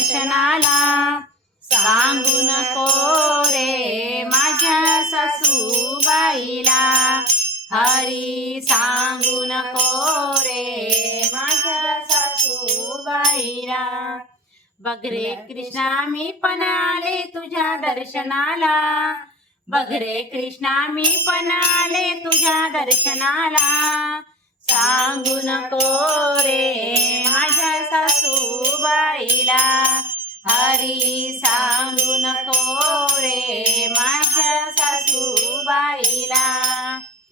दर्शनाला सांगू नको रे माझ्या सासूबाईला. हरी सांगू नको रे माझ्या सासूबाईला. बघ रे कृष्णा मी पण आले तुझ्या दर्शनाला. बघ रे कृष्णा मी पण आले तुझ्या दर्शनाला. सांगू नको हरी सांगू नको रे माझ्या सासूबाईला.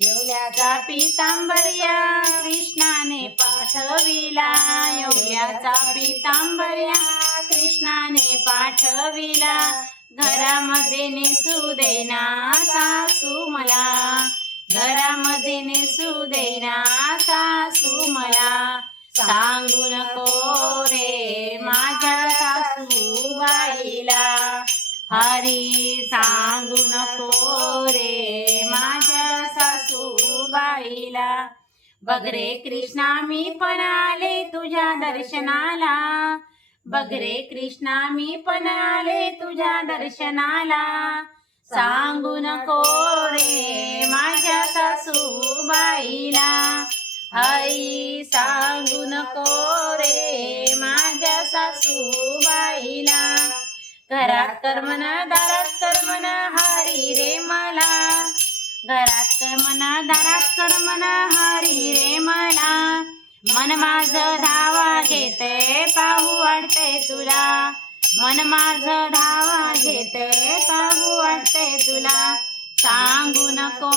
येवल्याचा पितांबर्या कृष्णाने पाठविला. येवल्याचा पितांबर्या कृष्णाने पाठविला. घरामध्ये नेसू देना सासू मला. घरामध्ये नेसू देना सासू मला. सांगू नको हरी सांगू नको रे माझ्या सासूबाईला. बघ रे कृष्णा मी पण आले तुझ्या दर्शनाला. बघ रे कृष्णा मी पण आले तुझ्या दर्शनाला. सांगू नको रे माझ्या सासूबाईला. हरी सांगू नको रे माझ्या सासू घरात कर्मन दारात कर्मन हरी रे मला. घरात कर्मन दारात कर्मन हरी रे मला. मन माझ धावा घेते पाहू वाटते तुला. मन माझ धावा घेते पाहू वाटते तुला. सांगू नको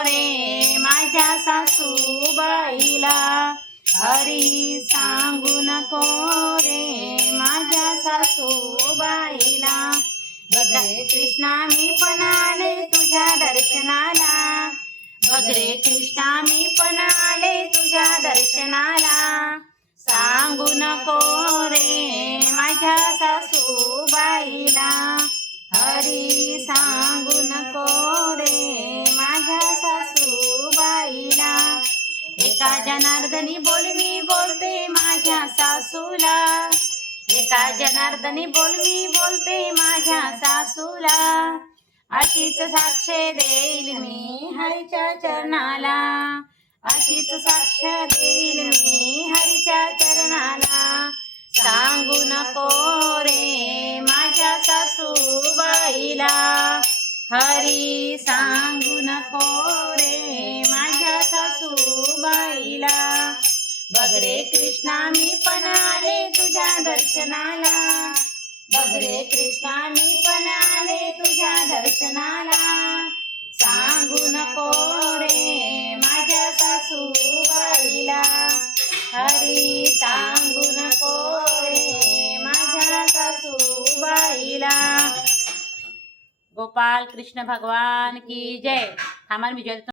रे माझ्या सासू बाईला. हरी सांगू नको रे माझ्या सासूबाईला बाई कृष्णा मी पण आले तुझ्या दर्शनाला. भगरे कृष्णा मी पण आले तुझ्या दर्शनाला. सांगू नको रे माझ्या सासूबाईला. हरी सांगू नको रे माझ्या सासूबाईला. एका जनार्दनी बोल मी बोलते माझ्या सासूला. एका जनार्दनी बोल मी बोलते माझ्या अशीच साक्ष देईल मी हरीच्या चरणाला. अशीच साक्ष देईल मी हरीच्या चरणाला. सांगू नको रे माझ्या सासूबाईला हरी सांगू नको रे माझ्या सासूबाईला बघ रे कृष्णा मी पण आले तुझ्या दर्शनाला. बघ रे कृष्णा मी पण आले तुझ्या दर्शनाला. सांगू नको रे माझ्या सासूबाईला. हरी सांगू नको रे माझ्या सासूबाईला. गोपाल कृष्ण भगवान की जय. थांबा विजय.